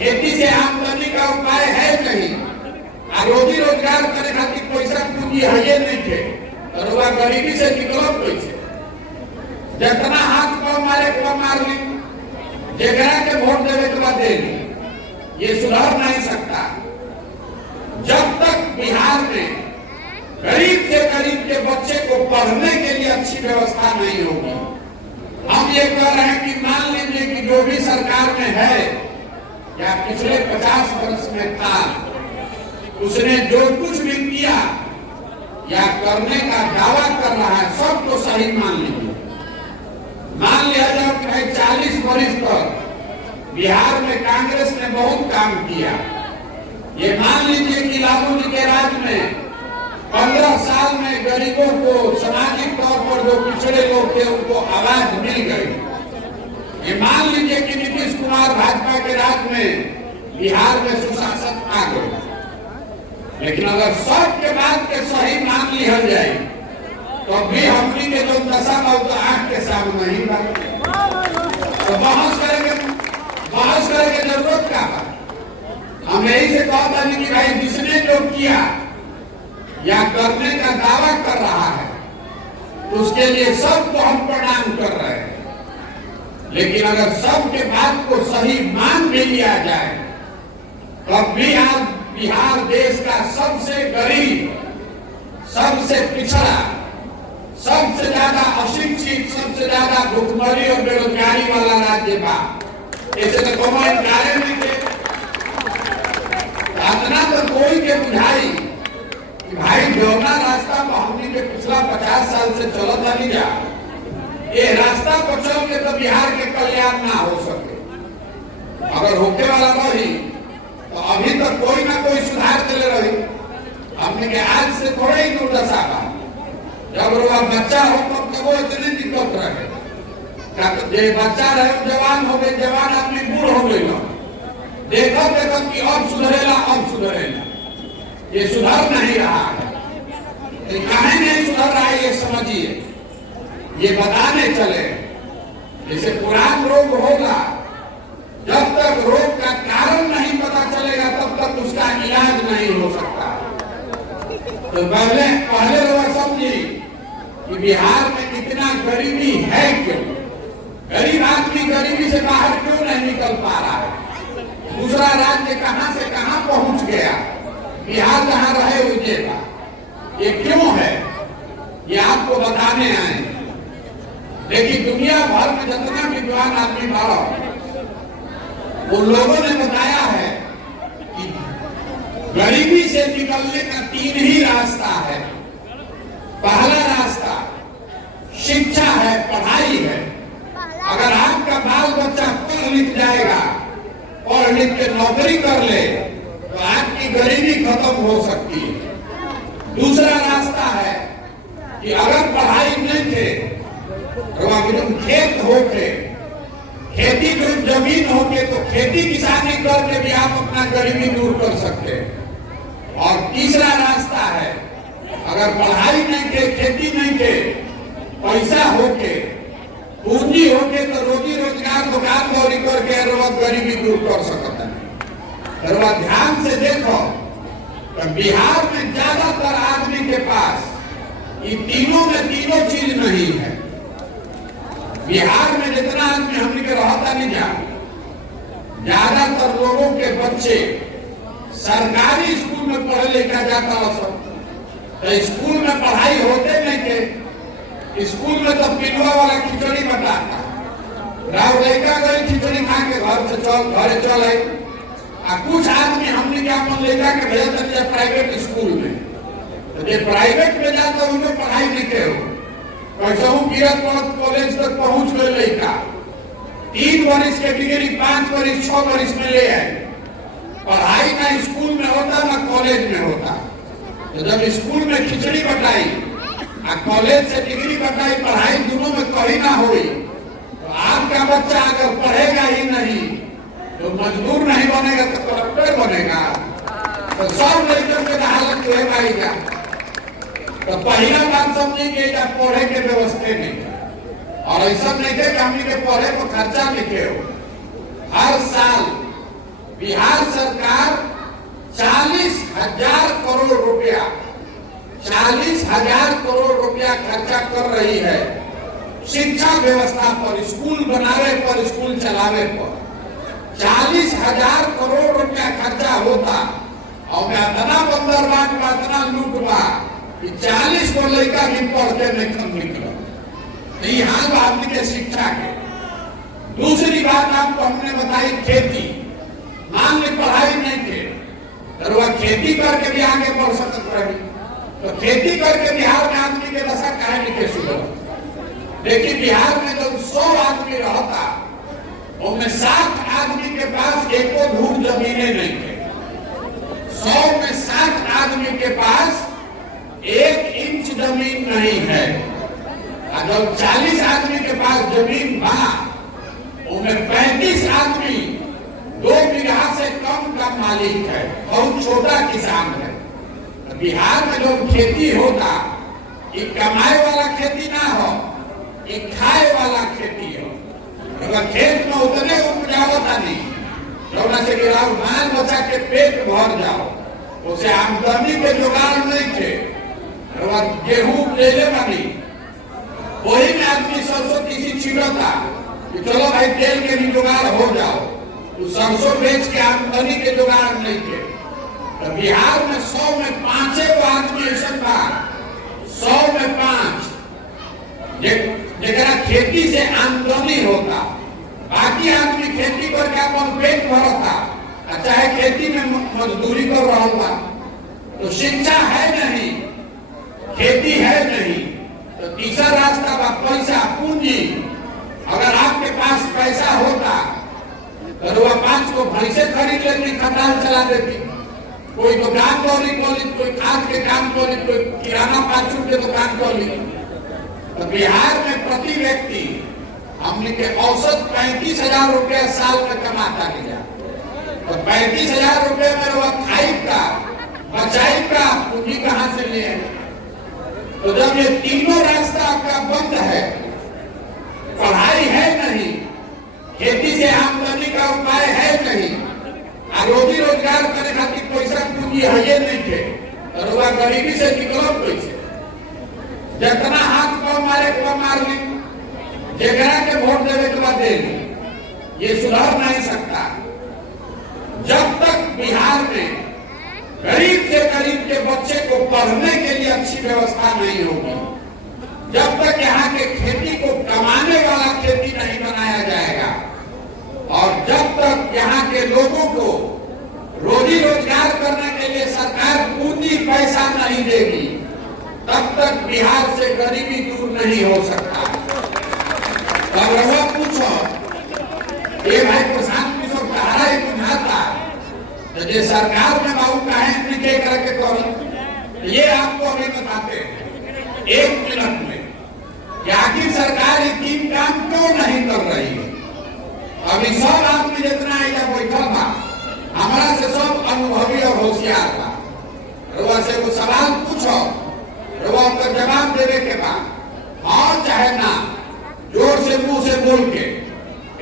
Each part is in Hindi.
खेती से आमदनी का उपाय है नहीं, रोजी रोजगार करे खातिर पैसा पूंजी है नहीं थे, और गरीबी से निकलब कैसे? जितना हाथ पाँव मारे को मार ली, जेकरा के वोट देवे के बाद दे ली, ये सुधर नहीं सकता जब तक बिहार में गरीब से गरीब के बच्चे को पढ़ने के लिए अच्छी व्यवस्था नहीं होगी। हम ये कह रहे हैं कि मान लीजिए कि जो भी सरकार में है या पिछले 50 वर्ष में था, उसने जो कुछ भी किया या करने का दावा कर रहा है सब तो सही मान लीजिए। मान लिया जाए कि 40 वर्ष तक बिहार में कांग्रेस ने बहुत काम किया। ये मान लीजिए कि लालू जी के राज में 15 साल में गरीबों को सामाजिक तौर पर जो पिछड़े लोग थे उनको आवाज मिल गई। ये मान लीजिए कि नीतीश कुमार भाजपा के राज में बिहार में सुशासन आ गए, लेकिन अगर सब के बाद के सही मान लिया जाए तो भी हमनी के जो दशा तो आंख के सामने ही तो बहस करे के जरूरत क्या है? हम यही से कहता है कि भाई जिसने जो किया या करने का दावा कर रहा है उसके लिए सबको हम प्रणाम कर रहे हैं, लेकिन अगर सबके बात को सही मान भी लिया जाए तब भी आज बिहार देश का सबसे गरीब, सबसे पिछड़ा, सबसे ज्यादा अशिक्षित, सबसे ज्यादा भुखमरी और बेरोजगारी वाला राज्य बा। ऐसे तो कोनो इनकार नहीं थे। इतना तो कोई के बुझाई कि भाई जौना रास्ता पर हमने के पिछला 50 साल से चलत नहीं जा, ये रास्ता पर चल के तो बिहार के कल्याण ना हो सके। अगर होके वाला रही तो अभी तक कोई ना कोई सुधार चले रही। हमने के आज से थोड़े ही दुर्दशा बा। जब वो बच्चा हो तब वो इतने दिक्कत रहे, जे बच्चा रहे जवान हो गए, जवान आदमी बूढ़ हो गए, देखो कि अब सुधरेला, ये सुधर नहीं रहा है। काहे नहीं सुधर रहा है ये समझिए, ये बताने चले। जैसे पुरान रोग होगा, जब तक रोग का कारण नहीं पता चलेगा तब तक उसका इलाज नहीं हो सकता। तो पहले लोग समझी कि बिहार में कितना गरीबी है, क्यों गरीब आदमी गरीबी से बाहर क्यों नहीं निकल पा रहा है, दूसरा राज्य कहां से कहां पहुंच गया, बिहार जहां रहे उजे का, ये क्यों है, ये आपको बताने आए। लेकिन दुनिया भर में जितना विद्वान आदमी बाड़ा उन लोगों ने बताया है कि गरीबी से निकलने का 3 ही रास्ता है। पहला रास्ता शिक्षा है, पढ़ाई है। अगर आपका बाल बच्चा पढ़ लिख जाएगा, पढ़ लिख के नौकरी कर ले तो आपकी गरीबी खत्म हो सकती है। दूसरा रास्ता है कि अगर पढ़ाई नहीं थे तो खेत होके, खेती जो जमीन होके तो खेती किसानी करके भी आप अपना गरीबी दूर कर सकते हैं। और तीसरा रास्ता है, अगर पढ़ाई नहीं थे, खेती नहीं थे, पैसा होके, पूंजी होके तो रोजी रोजगार दुकान दौरी करके गरीबी दूर कर सकता है। ध्यान से देखो तो बिहार में ज्यादातर आदमी के पास इन तीनों में तीनों चीज नहीं है। बिहार में जितना आदमी हमने के रहता नहीं जा, ज्यादातर लोगों के बच्चे सरकारी स्कूल में पढ़े लिखा जाता सब, तो स्कूल में पढ़ाई होते नहीं थे। स्कूल में तो पिलुआ वाला खिचड़ी बताता, राव लड़का गए खिचड़ी खा के घर चले। कुछ आदमी हमने क्या अपन लड़का के भेजा था प्राइवेट स्कूल में, तो जो प्राइवेट में जाता उनको पढ़ाई लिखे हो, कैसे गिरत कॉलेज तक पहुंच गए लड़का, 3 वर्ष के डिग्री 5 वर्ष 6 वर्ष में ले आए। पढ़ाई ना स्कूल में होता ना कॉलेज में होता। तो जब स्कूल में खिचड़ी बटाई और कॉलेज से डिग्री बटाई, पढ़ाई दोनों में कहीं ना हुई, तो आपका बच्चा अगर पढ़ेगा ही नहीं तो मजदूर नहीं बनेगा तो कलेक्टर बनेगा, तो सब लड़कों के हालत जो है क्या। तो पहला बात समझेंगे या पढ़े के व्यवस्था नहीं, और ऐसा नहीं थे कि हमने के पढ़े को खर्चा लिखे हो। हर साल बिहार सरकार 40,000 करोड़ रुपया 40,000 करोड़ रुपया खर्चा कर रही है शिक्षा व्यवस्था पर, स्कूल बनावे पर, स्कूल चलावे पर। 40,000 करोड़ रुपया खर्चा होता और मैं इतना बंदरबाग में इतना लूट बा कि 40 को लड़का भी पढ़ते नहीं कम निकला। यही हाल आदमी के शिक्षा के। दूसरी बात आपको हमने बताई खेती, मान ली पढ़ाई नहीं थे तो वह खेती करके भी आगे बढ़ सकते रही, तो खेती करके बिहार में आदमी के दशा काहे नहीं के सुधर। लेकिन बिहार में जब 100 आदमी रहता उनमें 60 आदमी के पास एको धूर जमीनें नहीं थे। 100 में 60 आदमी के पास 1 इंच जमीन नहीं है। और जब 40 आदमी के पास जमीन बा उनमें 35 आदमी 2 बीघा से कम का मालिक है, बहुत छोटा किसान है। तो बिहार में जो खेती होता ये कमाए वाला खेती ना हो, ये खाए वाला खेती हो। अगर खेत में उतने उपजावता नहीं जौना से गिराव बाल बचा के पेट भर जाओ, उसे आमदनी के जुगाड़ नहीं थे। गेहूं ले ले बनी वही में आदमी सरसों किसी छिड़ता कि चलो भाई तेल के भी जुगाड़ हो जाओ, तो सरसों बेच के आमदनी के जुगाड़ नहीं थे। तो बिहार में 100 में 5 आदमी ऐसा था, 100 में 5 जरा खेती से आमदनी होता, बाकी आदमी खेती करके अपन पेट भरता, चाहे खेती में मजदूरी कर रहा था। तो शिक्षा है नहीं, खेती है नहीं, तो तीसरा रास्ता बा पैसा, पूंजी। अगर आपके पास पैसा होता तो वह 5 को भैंसे खरीद लेती, खटाल चला देती, कोई दुकान खोली, कोई खाद के काम खोली, कोई किराना 5 रुपये दुकान खोली। तो बिहार में प्रति व्यक्ति हमने के औसत 35,000 रुपया साल में कमाता गया। तो 35,000 रुपये में वह खाई का बचाई का पूंजी कहां से ले? तो जब ये तीनों रास्ता आपका बंद है, पढ़ाई है नहीं, खेती से आमदनी का उपाय है नहीं, रोजी रोजगार करने खातिर पैसा पूंजी है नहीं थे, तो वह गरीबी से निकलो कैसे? जितना हाथ पाँव मारे को मार ली, जगह के वोट देने के बाद दे ली, ये सुधर नहीं सकता। जब तक बिहार में गरीब से गरीब के बच्चे को पढ़ने के लिए अच्छी व्यवस्था नहीं होगी, जब तक यहाँ के खेती को कमाने वाला खेती नहीं बनाया जाएगा, और जब तक यहाँ के लोगों को रोजी रोजगार करने के लिए सरकार पूंजी पैसा नहीं देगी, तब तक बिहार से गरीबी दूर नहीं हो सकता। अब रहुआ पूछो, ये भाई प्रशांत किशोर कहा ही बुझाता तो ये सरकार में बाबू काहे निके करके करो, ये आपको अभी बताते हैं 1 मिनट में कि आखिर सरकार ये 3 काम क्यों नहीं कर रही है। अभी सब आदमी जितना यहाँ बैठा था हमारा से सब अनुभवी और होशियार था। रउआ से वो सवाल पूछो, रउआ उनका जवाब देने के बाद हाँ चाहे ना जोर से मुंह से बोल के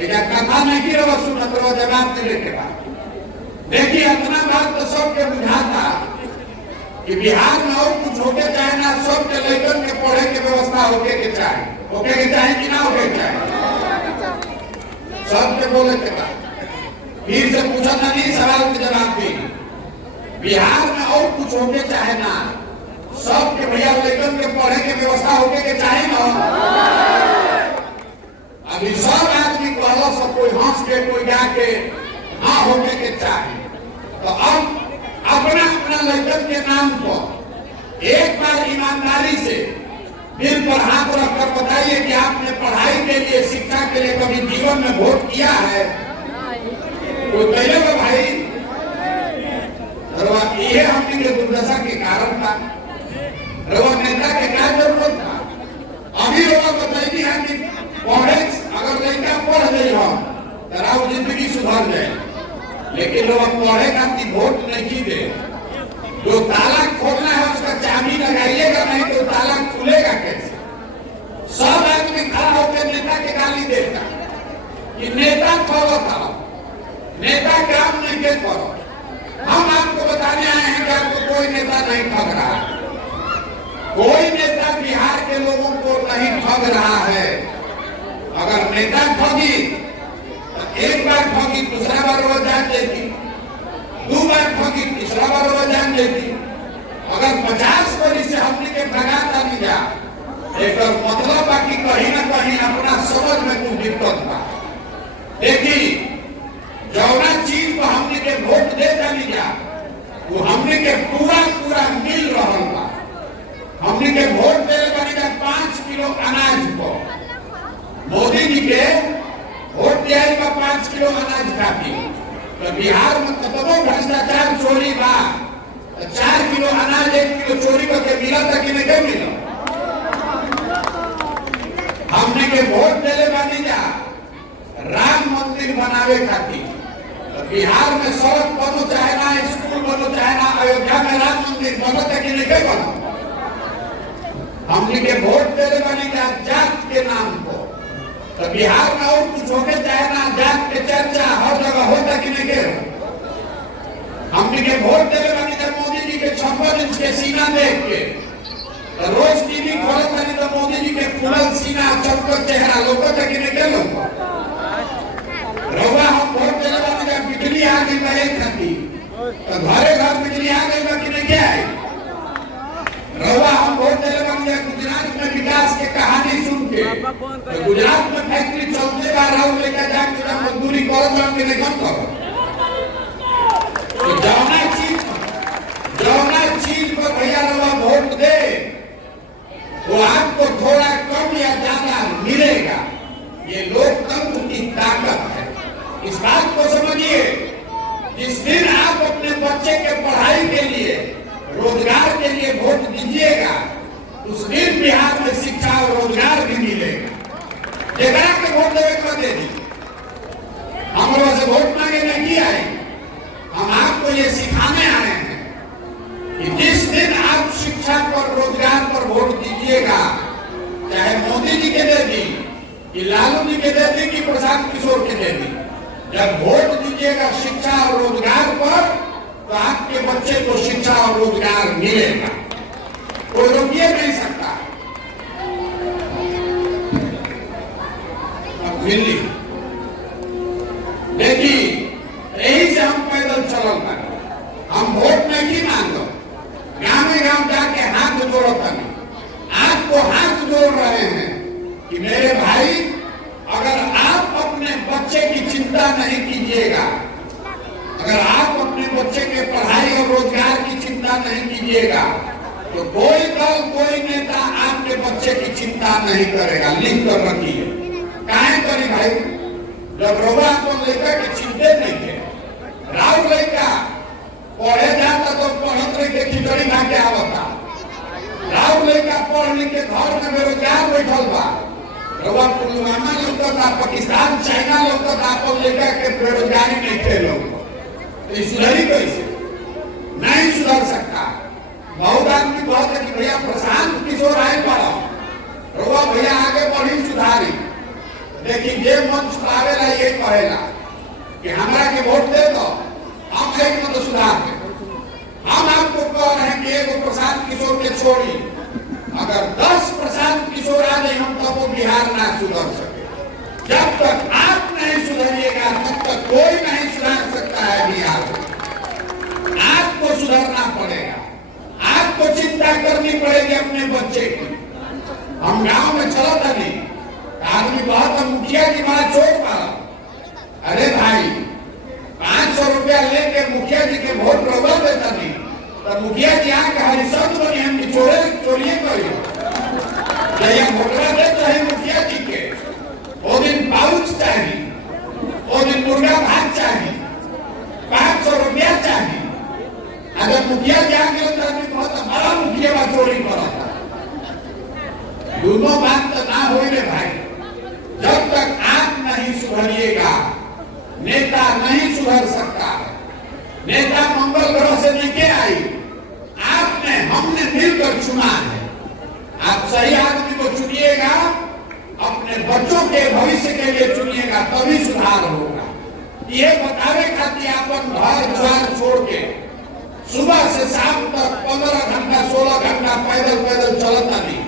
कथा नहीं की रउआ सुनत, रउआ जवाब देने के बाद देखिए इतना बात तो सबके बुझाता कि बिहार में और कुछ होके चाहे ना, सबके लड़कन के पढ़े के व्यवस्था होके के चाहे कि ना होके के चाहे, सबके बोले के बाद फिर से पूछा था नहीं सवाल के जवाब दी। बिहार में और कुछ होके चाहे ना, सबके भैया लड़कन के पढ़े के व्यवस्था होके के चाहे ना। अभी सब आदमी कहला सब कोई हंस के कोई गा के हाँ होके के चाहे, तो अब अपना अपना लड़कन के नाम पर एक बार ईमानदारी से दिल पर हाथ रखकर बताइए कि आपने पढ़ाई के लिए, शिक्षा के लिए कभी जीवन में वोट किया है? कोई पहले वो भाई ये हमने के दुर्दशा के कारण था, रवा नेता के क्या जरूरत था? अभी रवा बताइए है कि पढ़े अगर लड़का पढ़ गई हो तो जिंदगी सुधर जाए, लेकिन लोग पढ़े का वोट नहीं दे। जो ताला खोलना है उसका चाबी लगाइएगा, नहीं तो ताला खुलेगा कैसे? सब आदमी खड़ा होकर नेता के गाली देता कि नेता खोलो था, नेता काम नहीं के कोई नेता नहीं ठग रहा है, कोई नेता बिहार के लोगों को नहीं ठग रहा है। अगर नेता ठगी तो एक बार ठगी, दूसरा बार वो जान लेती, दो बार ठगी, तीसरा बार वो जान लेती। अगर 50 बरी से हमने के भगाता नहीं जा, एक मतलब बाकी कहीं ना कहीं अपना समझ में कुछ दिक्कत बा। देखी जौना चीज को हमने के वोट देता नहीं जा, वो हमने के पूरा पूरा मिल रहा बा। हमने के वोट दे बनी का 5 किलो अनाज को, मोदी जी के वोट दिया 5 किलो अनाज खाती। तो बिहार में कतबो भ्रष्टाचार चोरी बा, तो 4 किलो अनाज 1 किलो चोरी करके मिला था कि नहीं मिला। हमने के वोट दे बनी जा राम मंदिर बनावे खाती। तो बिहार में सड़क बनो चाहे ना, स्कूल बनो चाहे ना, अयोध्या में राम मंदिर बनो था कि नहीं बनो। हमने के वोट दे बनी जा जात के नाम को। तो बिहार में और कुछ होके चाहे ना, जात के चर्चा हर जगह होता कि नहीं। हमने के वोट दे बनी जा मोदी जी के 56 इंच के सीना देख के। तो रोज टीवी खोलत बनी तो मोदी जी के फूलल सीना, चमकत चेहरा लोकत कि नहीं लोग। रउआ हम वोट दे बनी जा बिजली आ गई बा एक खाती, तो घरे घर बिजली आ गई बा कि नहीं क्या है। रउआ हम वोट दे बनी जा गुजरात में विकास के कहानी सुन के, तो गुजरात में फैक्ट्री चलते बा, राउर लेकर जाके मजदूरी करत हम के नहीं कम करो। तो जौना चीज पर भैया रउआ वोट दे वो आपको थोड़ा कम या ज्यादा मिलेगा। ये लोकतंत्र की ताकत है। इस बात को समझिए, जिस दिन आप अपने बच्चे के पढ़ाई के लिए, रोजगार के लिए वोट दीजिएगा, उस दिन बिहार में शिक्षा और रोजगार भी मिलेगा। जगह के वोट देवे कर दे दी, हम लोग से वोट मांगे नहीं आए। हम आपको ये सिखाने आए हैं कि जिस दिन आप शिक्षा पर, रोजगार पर वोट दीजिएगा, चाहे मोदी जी के दे दी, कि लालू जी के दे दी, कि प्रशांत किशोर के दे दी, जब वोट दीजिएगा शिक्षा और रोजगार पर, तो आपके बच्चे को शिक्षा और रोजगार मिलेगा, कोई रोकिए नहीं सकता। अब दिल्ली देखिए, यही से हम पैदल चलल बा। हम वोट नहीं मांगो, गांव में गांव जाके हाथ जोड़ता नहीं। आपको हाथ जोड़ रहे हैं कि मेरे भाई, अगर आप अपने बच्चे की चिंता नहीं कीजिएगा, अगर आप अपने बच्चे के पढ़ाई और रोजगार की चिंता नहीं कीजिएगा, तो कोई दल, कोई नेता आपके बच्चे की चिंता नहीं करेगा। लिख कर रखिए। काहे करी भाई, जब रउआ को लेकर के चिंते नहीं थे, राव लड़का पढ़े जाता तो पढ़त रह के खिचड़ी खा के आवता। राव लड़का पढ़ लिख के घर में बेरोजगार बैठल बा। रउआ पुलवामा लोकता, पाकिस्तान, चाइना लोकता, अपन लेकर के बेरोजगारी नहीं थे लोग। तो सुधरी कैसे? नहीं सुधर सकता। बहुत आदमी बहुत है कि भैया प्रशांत किशोर आए पड़ा, रउआ भैया आगे बढ़ी सुधारी। लेकिन ये मंच पावेला ये कहेला कि हमरा के वोट दे दो, हम एक मत सुधार दे। हम आपको कह रहे हैं कि एगो प्रशांत किशोर के छोड़ी, अगर 10 प्रशांत किशोर आ जाए हम तब वो बिहार ना सुधर सके। जब तक आप नहीं सुधरिएगा तब तक कोई नहीं सुधार सकता है बिहार को। आपको सुधरना पड़ेगा, आपको चिंता करनी पड़ेगी अपने बच्चे की। हम गांव में चलता नहीं, आदमी बहुत मुखिया जी मारा चोट मारा। अरे भाई, 500 रुपया लेके मुखिया जी के वोट रउआ देता नहीं, तो मुखिया जी आके हरिशंत बनी हम चोरिए करिए। वोटरा देते हैं मुखिया जी के, वो दिन पाउच चाहिए, वो दिन मुर्गा भात चाहिए, 500 रुपया चाहिए। अगर मुखिया जी आके बहुत बड़ा मुखिया बात चोरी करा था। दोनों बात तो ना हो रे भाई। जब तक आप नहीं सुधरिएगा, नेता नहीं सुधर सकता। नेता मंगल ग्रह से लेके आई, आपने, हमने मिलकर चुना है। आप सही आदमी को चुनिएगा, अपने बच्चों के भविष्य के लिए चुनिएगा, तभी सुधार होगा। ये बतावे खातिर अपन घर द्वार छोड़ के सुबह से शाम तक 15 घंटा 16 घंटा पैदल पैदल चलता नहीं,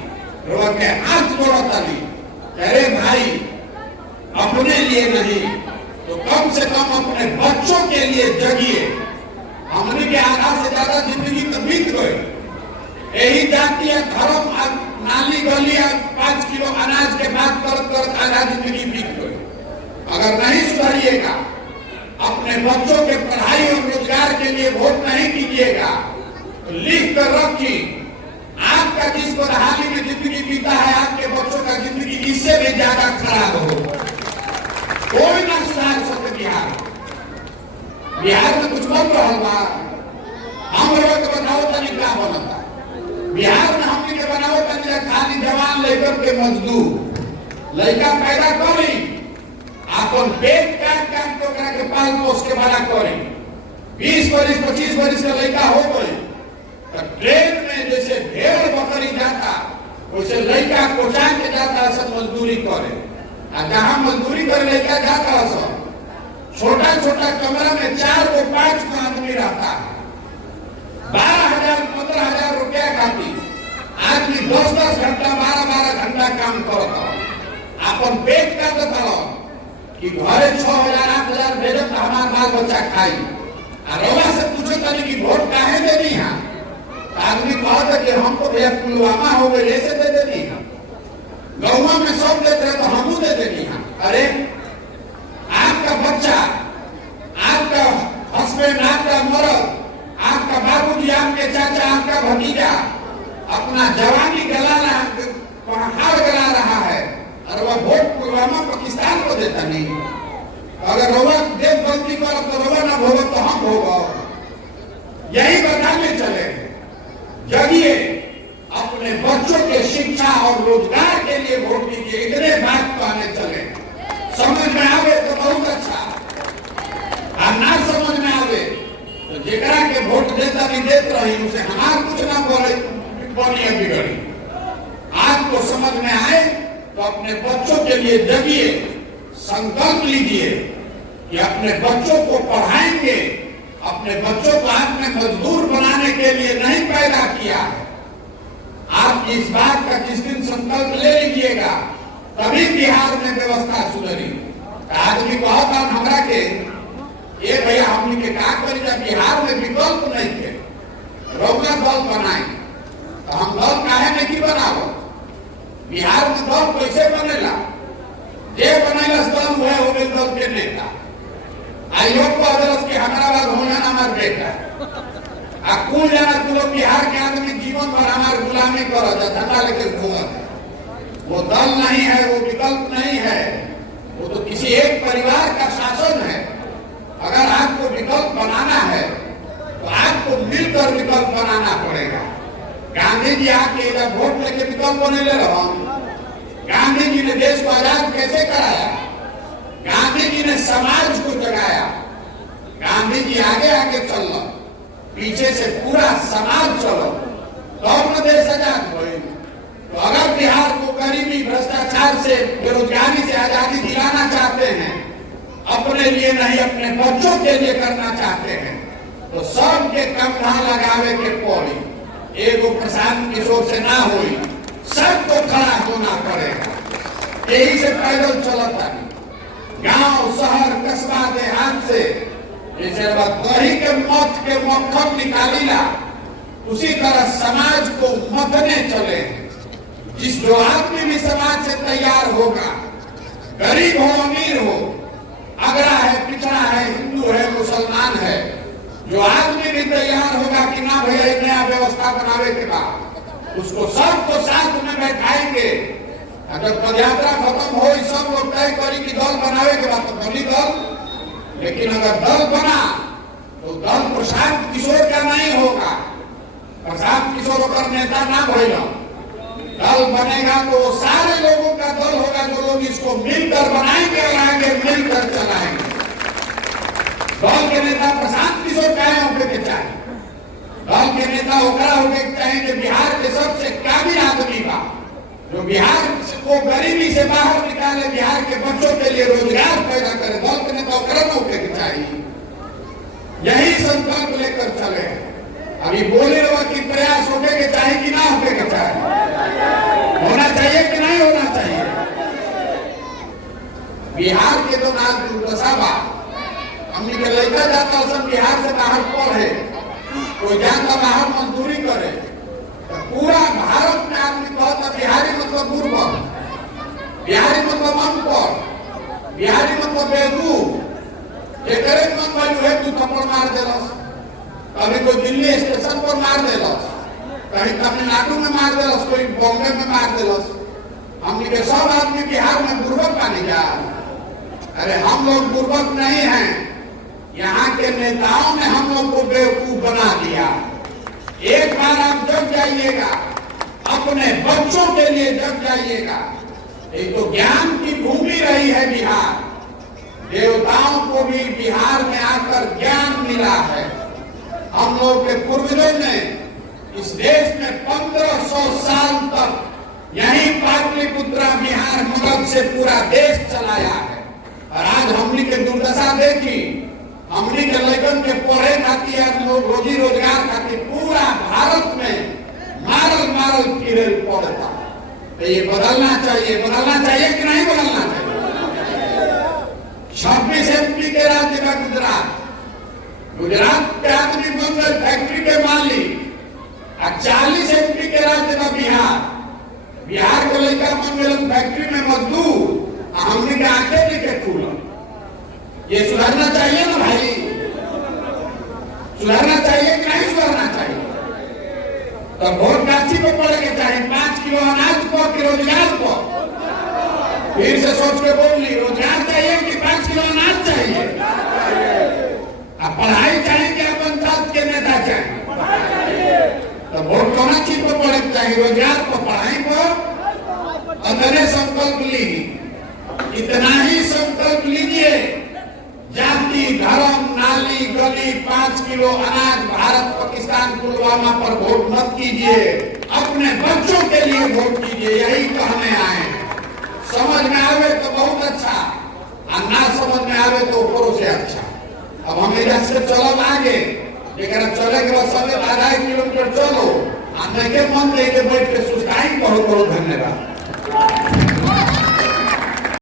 रोड के हाथ जोड़ता नहीं। अरे भाई, अपने लिए नहीं तो कम से कम अपने बच्चों के लिए जगिए। हमने के आधा से ज्यादा जिंदगी तो बीत गई यही जातीय धर्म नाली गलियां 5 किलो अनाज के बात करत आधा जिंदगी बीत गई। अगर नहीं सुधारिएगा, अपने बच्चों के पढ़ाई और रोजगार के लिए वोट नहीं कीजिएगा तो लिख कर रखी, आपका जिस बदहाली में जिंदगी बीता है आपके बच्चों का जिंदगी इससे भी ज्यादा खराब हो। कोई ना सुधार सकते बिहार में कुछ बन रहा बा। हम लोग बनाओ तनी क्या बनता बिहार में, हमने के बनाओ तनी खाली जवान लेकर के मजदूर लड़का पैदा करी, अपन पेट काट काट के ओकरा के पाल पोस के बड़ा करी। 20 वर्ष 25 वर्ष का लड़का हो गई तो ट्रेन में जैसे भेड़ बकरी जाता वैसे लड़का कोचा के जाता सब मजदूरी करे। जहां मजदूरी करे लड़का जाता सब छोटा छोटा कमरा में 4 को 5 को आदमी रहता है। 12,000 15,000 रुपया खाती आदमी 10-10 घंटा 12-12 घंटा काम करता अपन पेट काटता कि घरे 6,000 8,000 भेजो तो हमार बाल बच्चा खाई। रवा से पूछो तनी कि वोट काहे देनी है, आदमी कहता कि हम तो भैया पुलवामा हो गए ऐसे दे देनी है, गौवा में सब देते रहे तो हमू दे देनी है। अरे आपका बच्चा, आपका हस्बैंड, आपका मर्द, आपका बाबूजी, आपके चाचा, आपका भतीजा अपना जवानी गलाना पहाड़ गला रहा है और वह वोट पुलवामा पाकिस्तान को देता नहीं। अगर रोवा देव गलती कर तो रोवा ना भोगो तो हम भोगो। यही बताने चले जगिए, अपने बच्चों के शिक्षा और रोजगार के लिए वोट कीजिए। इतने बात पाने चले, समझ में आवे तो बहुत अच्छा, और ना समझ में आवे तो जेकरा के वोट देता नहीं देत रही उसे हमार कुछ ना बोले बनिया बिगड़ी। आपको समझ में आए तो अपने बच्चों के लिए जगिए, संकल्प लीजिए कि अपने बच्चों को पढ़ाएंगे। अपने बच्चों को आपने मजदूर बनाने के लिए नहीं पैदा किया है। आप इस बात का किस दिन संकल्प ले लीजिएगा तभी बिहार में व्यवस्था सुधरी। आदमी कहता हमरा के ये भैया हमने के का करी जब बिहार में विकल्प नहीं थे रोगा दल बनाए तो हम दल काहे नहीं बनाओ। बिहार में दल कैसे बनेला, जे बनेला दल हुए हो गए दल के नेता। आयोग को अदालत के हमारा बात होना हमार बेटा आ कुल जाना तू लोग बिहार के आदमी जीवन भर हमारे गुलामी करो धंधा लेकर घूमा। वो दल नहीं है, वो विकल्प नहीं है, वो तो किसी एक परिवार का शासन है। अगर आपको विकल्प बनाना है तो आपको मिलकर विकल्प बनाना पड़ेगा। गांधी जी आके इधर वोट लेके विकल्प बने ले रहा। गांधी जी ने देश को आजाद कैसे कराया, गांधी जी ने समाज को जगाया। गांधी जी आगे आगे चलो, पीछे से पूरा समाज चलो तो अपना देश आजाद हुए। तो अगर बिहार को गरीबी भ्रष्टाचार से बेरोजगारी से आजादी दिलाना चाहते हैं, अपने लिए नहीं अपने बच्चों के लिए करना चाहते हैं तो सबके कंधा लगावे के पड़ी। एगो प्रशांत किशोर से ना हुई, सबको खड़ा होना पड़ेगा। यही से पैदल चलता गांव शहर कस्बा देहात से जैसे दही के मत के मक्खन निकालीला उसी तरह समाज को मथने चले। जिस जो आदमी भी समाज से तैयार होगा, गरीब हो अमीर हो, अगड़ा है पिछड़ा है, हिंदू है मुसलमान है, जो आदमी भी तैयार होगा कि ना भैया एक नया व्यवस्था बनावे के बाद उसको सबको साथ में बैठाएंगे। अगर पदयात्रा खत्म हो सब लोग तय करी कि दल बनावे के बाद तो बनी दल। लेकिन अगर दल बना तो दल प्रशांत किशोर का नहीं होगा, प्रशांत किशोर का नेता ना भइल। दल बनेगा तो सारे लोगों का दल होगा जो लोग इसको मिलकर बनाएंगे और आगे मिलकर चलाएंगे। दल के नेता प्रशांत किशोर काहे होके के चाहिए, दल के नेता ओकरा होके के चाहिए कि बिहार के सबसे काबिल आदमी बा जो बिहार को गरीबी से बाहर निकाले, बिहार के बच्चों के लिए रोजगार पैदा करे। दल के नेता ओकरा होके के चाहिए। यही संकल्प लेकर चले। अभी बोले रहो कि प्रयास होके के चाहे कि ना होके के चाहे, होना चाहिए कि नहीं होना चाहिए। बिहार के तो नाम दुर्दशा बा, हमने के लड़का जाता सब बिहार से बाहर पढ़े, कोई जाता बाहर मजदूरी करे, तो पूरा भारत में आदमी कहता बिहारी मतलब बुर्बक, बिहारी मतलब अनपढ़, बिहारी मतलब बेवकूफ। जेकरे मन वाली है तू थप्पड़ मार देलस, कभी कोई दिल्ली स्टेशन पर मार देलस, कहीं तमिलनाडु में मार देलस, कोई बॉम्बे में मार देलस। हमने के सब आदमी बिहार में बुर्बक पानी जा। अरे हम लोग बुर्बक नहीं हैं, यहाँ के नेताओं ने हम लोग को बेवकूफ बना दिया। एक बार आप जग जाइएगा, अपने बच्चों के लिए जग जाइएगा। एक तो ज्ञान की भूमि रही है बिहार, देवताओं को भी बिहार में आकर ज्ञान मिला है। हम लोग के पूर्वजों ने इस देश में 1500 साल तक यही पाटलिपुत्रा बिहार मगध से पूरा देश चलाया है। और आज हमनी के दुर्दशा देखी, हमनी के लगन के पढ़े खातिर लोग रोजी रोजगार खातिर पूरा भारत में मारल मारल फिरे पड़ता। तो ये बदलना चाहिए कि नहीं बदलना चाहिए। 26 एमपी के राज्य का गुजरात, गुजरात के आदमी बन गए फैक्ट्री के मालिक, और 40 एमपी के राज्य का बिहार, बिहार के लड़का बन गए फैक्ट्री में मजदूर, हमने के आंखें लेके खुला। ये सुधारना चाहिए ना भाई, सुधारना चाहिए कि नहीं सुधारना चाहिए। तो वोट काशी को पड़े के चाहे 5 किलो अनाज को कि रोजगार को, फिर से सोच के बोल ली, रोजगार चाहिए कि 5 किलो अनाज चाहिए। अब पढ़ाई चाहिए कि पंचायत के नेता चाहिए। तो वोट कौन चीज को पड़े चाहिए, रोजगार को, पढ़ाई को। अंदर संकल्प ली, इतना ही संकल्प लीजिए, जाति धर्म नाली गली 5 किलो अनाज भारत पाकिस्तान पुलवामा पर वोट मत कीजिए, अपने बच्चों के लिए वोट कीजिए। यही कहने आए। समझ में आवे तो बहुत अच्छा, और ना समझ में आवे तो ऊपर से अच्छा। अब हम इधर से चलो आगे, लेकिन चले के बाद समय 2.5 किलोमीटर चलो, आने के मन लेके बैठ के सुस्ताई करो। धन्यवाद।